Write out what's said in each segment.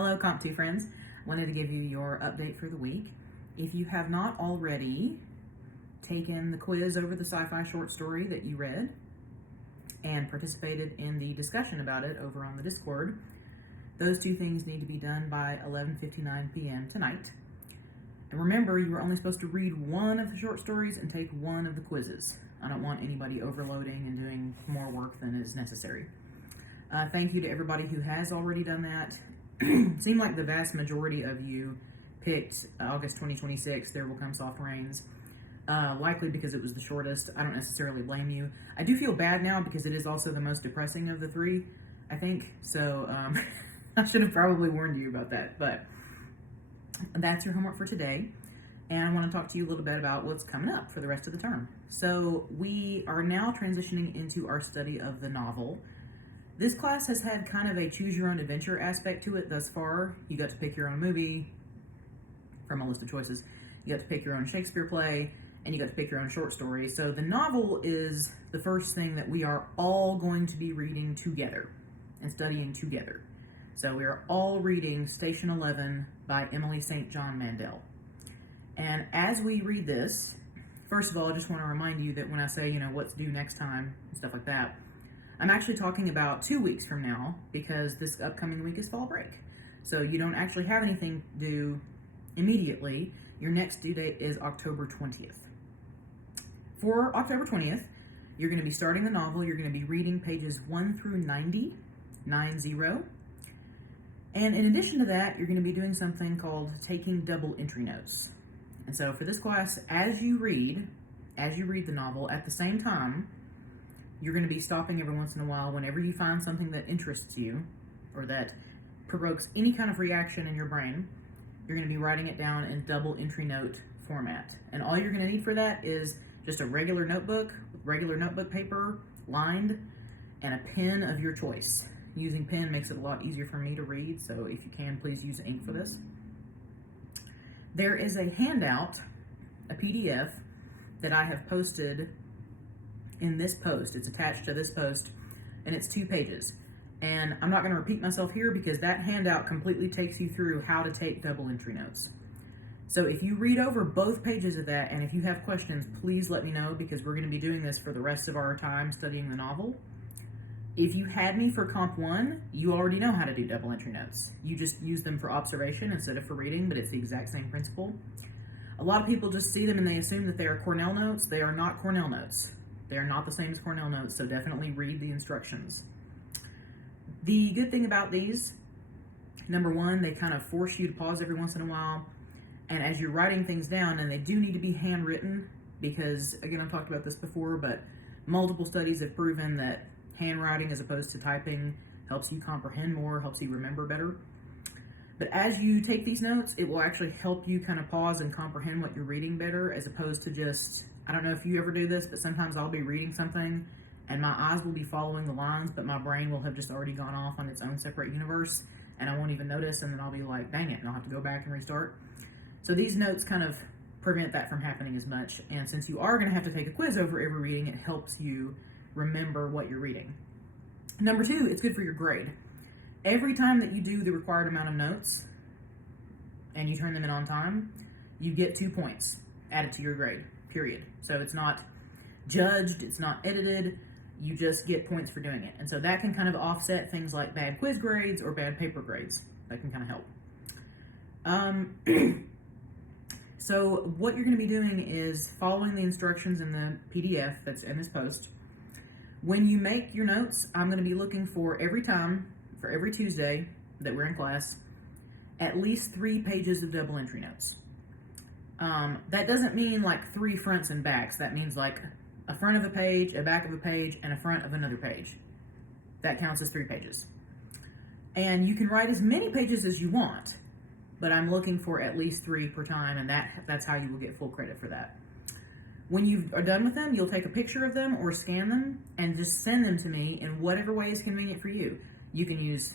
Hello, Comp2 friends. Wanted to give you your update for the week. If you have not already taken the quiz over the sci-fi short story that you read and participated in the discussion about it over on the Discord, those two things need to be done by 11:59 p.m. tonight. And remember, you were only supposed to read one of the short stories and take one of the quizzes. I don't want anybody overloading and doing more work than is necessary. Thank you to everybody who has already done that. Seemed like the vast majority of you picked August 2026, There Will Come Soft Rains, likely because it was the shortest. I don't necessarily blame you. I do feel bad now because it is also the most depressing of the three, I think. So I should have probably warned you about that. But that's your homework for today. And I want to talk to you a little bit about what's coming up for the rest of the term. So we are now transitioning into our study of the novel. This class has had kind of a choose-your-own-adventure aspect to it thus far. You got to pick your own movie from a list of choices. You got to pick your own Shakespeare play, and you got to pick your own short story. So the novel is the first thing that we are all going to be reading together and studying together. So we are all reading Station 11 by Emily St. John Mandel. And as we read this, first of all, I just want to remind you that when I say, what's due next time and stuff like that, I'm actually talking about 2 weeks from now because this upcoming week is fall break. So you don't actually have anything due immediately. Your next due date is October 20th. For October 20th, you're going to be starting the novel. You're going to be reading pages 1 through 90. And in addition to that, you're going to be doing something called taking double entry notes. And so for this class, as you read the novel, at the same time, you're going to be stopping every once in a while whenever you find something that interests you or that provokes any kind of reaction in your brain. You're going to be writing it down in double entry note format. And all you're going to need for that is just a regular notebook with regular notebook paper, lined, and a pen of your choice. Using pen makes it a lot easier for me to read, so if you can, please use ink for this. There is a handout, a PDF, that I have posted in this post. It's attached to this post, and it's 2 pages. And I'm not going to repeat myself here because that handout completely takes you through how to take double entry notes. So if you read over both pages of that, and if you have questions, please let me know because we're going to be doing this for the rest of our time studying the novel. If you had me for Comp 1, you already know how to do double entry notes. You just use them for observation instead of for reading, but it's the exact same principle. A lot of people just see them and they assume that they are Cornell notes. They are not Cornell notes. They are not the same as Cornell notes, so definitely read the instructions. The good thing about these, number one, they kind of force you to pause every once in a while. And as you're writing things down, and they do need to be handwritten, because, again, I've talked about this before, but multiple studies have proven that handwriting as opposed to typing helps you comprehend more, helps you remember better. But as you take these notes, it will actually help you kind of pause and comprehend what you're reading better as opposed to just, I don't know if you ever do this, but sometimes I'll be reading something and my eyes will be following the lines, but my brain will have just already gone off on its own separate universe and I won't even notice, and then I'll be like, dang it, and I'll have to go back and restart. So these notes kind of prevent that from happening as much, and since you are going to have to take a quiz over every reading, it helps you remember what you're reading. Number 2, it's good for your grade. Every time that you do the required amount of notes and you turn them in on time, you get 2 points added to your grade, period. So it's not judged, it's not edited, you just get points for doing it. And so that can kind of offset things like bad quiz grades or bad paper grades. That can kind of help. So what you're going to be doing is following the instructions in the PDF that's in this post. When you make your notes, I'm going to be looking for every Tuesday that we're in class, at least 3 pages of double entry notes. That doesn't mean like 3 fronts and backs. That means like a front of a page, a back of a page, and a front of another page. That counts as 3 pages. And you can write as many pages as you want, but I'm looking for at least 3 per time, and that's how you will get full credit for that. When you are done with them, you'll take a picture of them or scan them and just send them to me in whatever way is convenient for you. You can use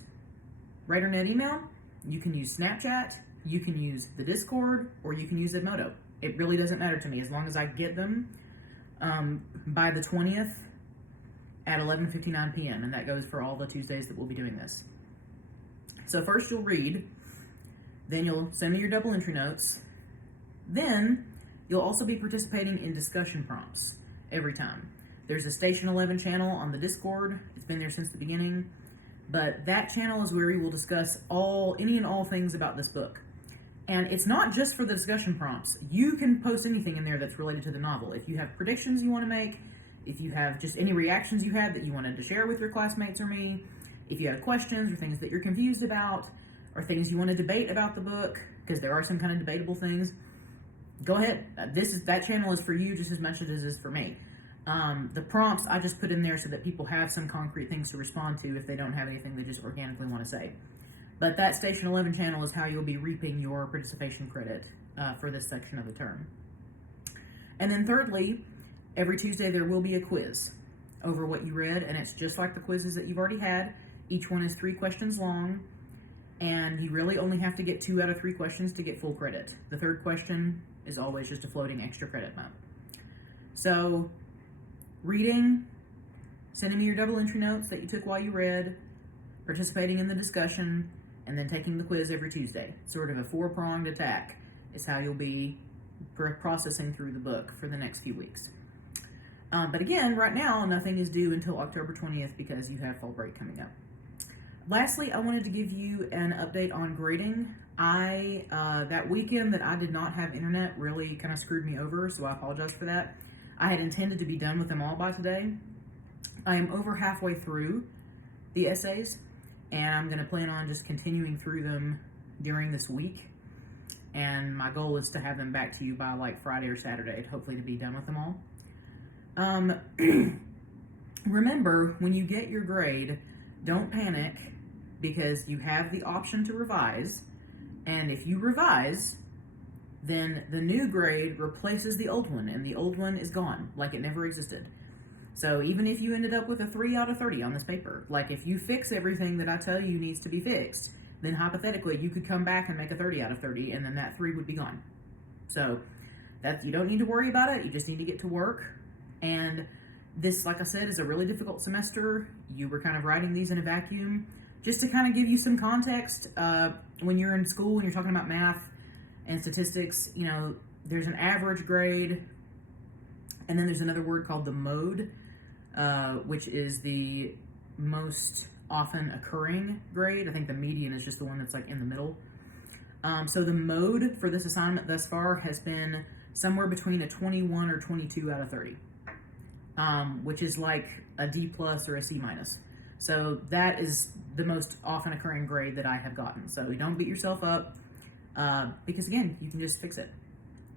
WriterNet email, you can use Snapchat, you can use the Discord, or you can use Edmodo. It really doesn't matter to me as long as I get them by the 20th at 11:59 p.m. and that goes for all the Tuesdays that we'll be doing this. So first you'll read, then you'll send me your double entry notes, then you'll also be participating in discussion prompts every time. There's a Station 11 channel on the Discord. It's been there since the beginning, but that channel is where we will discuss any and all things about this book. And it's not just for the discussion prompts. You can post anything in there that's related to the novel. If you have predictions you want to make, if you have just any reactions you had that you wanted to share with your classmates or me, if you have questions or things that you're confused about, or things you want to debate about the book, because there are some kind of debatable things, go ahead. That channel is for you just as much as it is for me. The prompts I just put in there so that people have some concrete things to respond to if they don't have anything they just organically want to say. But that Station 11 channel is how you'll be reaping your participation credit for this section of the term. And then thirdly, every Tuesday there will be a quiz over what you read, and it's just like the quizzes that you've already had. Each one is 3 questions long, and you really only have to get 2 out of 3 questions to get full credit. The third question is always just a floating extra credit bump. So, reading, sending me your double entry notes that you took while you read, participating in the discussion, and then taking the quiz every Tuesday. Sort of a 4-pronged attack is how you'll be processing through the book for the next few weeks. But again, right now, nothing is due until October 20th because you have fall break coming up. Lastly, I wanted to give you an update on grading. That weekend that I did not have internet really kind of screwed me over, so I apologize for that. I had intended to be done with them all by today. I am over halfway through the essays, and I'm going to plan on just continuing through them during this week. And my goal is to have them back to you by like Friday or Saturday, hopefully to be done with them all. Remember, when you get your grade, don't panic because you have the option to revise. And if you revise, then the new grade replaces the old one, and the old one is gone, like it never existed. So even if you ended up with a 3 out of 30 on this paper, like if you fix everything that I tell you needs to be fixed, then hypothetically you could come back and make a 30 out of 30, and then that 3 would be gone. So you don't need to worry about it. You just need to get to work. And this, like I said, is a really difficult semester. You were kind of writing these in a vacuum. Just to kind of give you some context, when you're in school, when you're talking about math and statistics, there's an average grade, and then there's another word called the mode, which is the most often occurring grade. I think the median is just the one that's like in the middle. So the mode for this assignment thus far has been somewhere between a 21 or 22 out of 30, which is like a D plus or a C minus. So that is the most often occurring grade that I have gotten. So don't beat yourself up, because again, you can just fix it.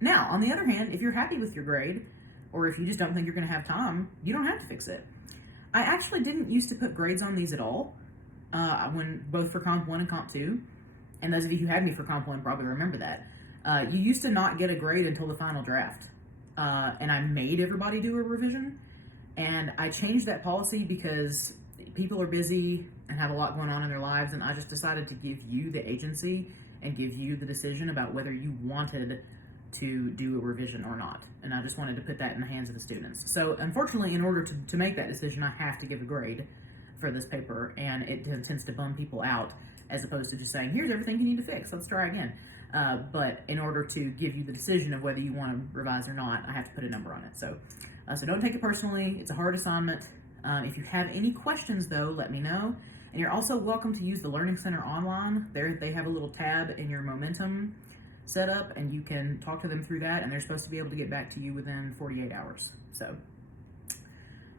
Now, on the other hand, if you're happy with your grade, or if you just don't think you're going to have time, you don't have to fix it. I actually didn't used to put grades on these at all, both for Comp 1 and Comp 2. And those of you who had me for Comp 1 probably remember that. You used to not get a grade until the final draft. And I made everybody do a revision. And I changed that policy because people are busy and have a lot going on in their lives, and I just decided to give you the agency and give you the decision about whether you wanted to do a revision or not. And I just wanted to put that in the hands of the students. So unfortunately, in order to make that decision, I have to give a grade for this paper, and it tends to bum people out as opposed to just saying, here's everything you need to fix, let's try again. But in order to give you the decision of whether you want to revise or not, I have to put a number on it. So don't take it personally. It's a hard assignment. If you have any questions, though, let me know. And you're also welcome to use the Learning Center online. They have a little tab in your Momentum setup, and you can talk to them through that, and they're supposed to be able to get back to you within 48 hours. So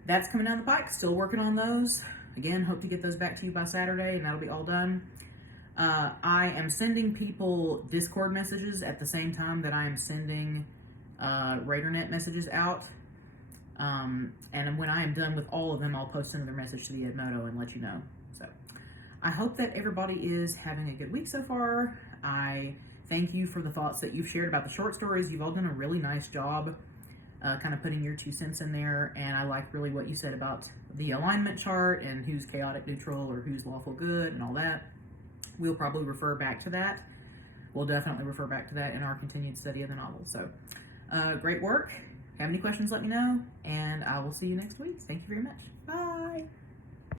that's coming down the pike. Still working on those. Again, hope to get those back to you by Saturday, and that'll be all done. I am sending people Discord messages at the same time that I am sending RaiderNet messages out. And when I am done with all of them, I'll post another message to the Edmodo and let you know. So I hope that everybody is having a good week so far. I thank you for the thoughts that you've shared about the short stories. You've all done a really nice job kind of putting your 2 cents in there, and I like really what you said about the alignment chart and who's chaotic neutral or who's lawful good and all that. We'll probably refer back to that. We'll definitely refer back to that in our continued study of the novel. So great work. Have any questions, let me know, and I will see you next week. Thank you very much. Bye.